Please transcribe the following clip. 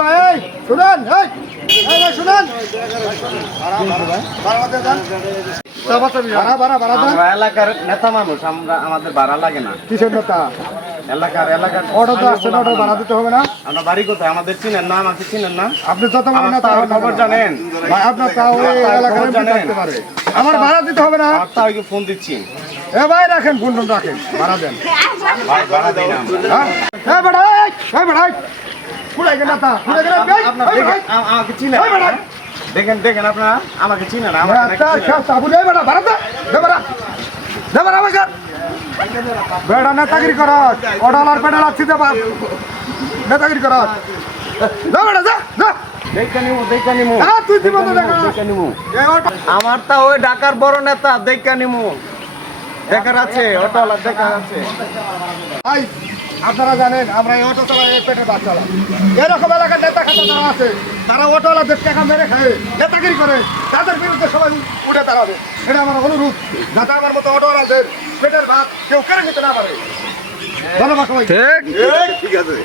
ভাই শুনেন, শুনেন এলাকার নেতা মানুষ, আমরা আমাদের ভাড়া লাগে না। কিসের নেতা? এলাকার অর্ডার তো আসছে না, অর্ডার ভাড়া দিতে হবে না? আমরা বাড়ি কোথায়? আমাদের চিনেন না, আমাকে চিনেন না। আপনি যত মানে নেতা খবর জানেন ভাই, আপনার তাও এলাকার থাকতে পারে, আমার ভাড়া দিতে হবে না? তাকে ফোন দিচ্ছি। ভাই রাখেন, ফোন রাখেন, ভাড়া দেন। ভাই ভাড়া দিন আমাকে চিনেন? দেখেন দেখেন আপনারা আমাকে চিনেন? বেড়া নেতাগিরি কর, অডালার পেডাল আসছি নেতাগিরি কর। আমার তা ওই ঢাকার বড় নেতা দেখা নিমু, দেখার আছে, অটোওয়ালা দেখার আছে। আপনারা জানেন আমরা এই অটো চালাই, পেটে বাস চালাই। এরকম এলাকার নেতা খাতা যারা আছে, তারা অটোওয়ালাদের টাকা মেরে খায়, নেতাগিরি করে, তাদের বিরুদ্ধে সবাই উঠে দাঁড়াবে। এটা আমার অনুরোধ, যাতে আমার মতো অটোওয়ালাদের পেটের ভাত কেউ কেড়ে নিতে না পারে। ধন্যবাদ সবাই। ঠিক আছে।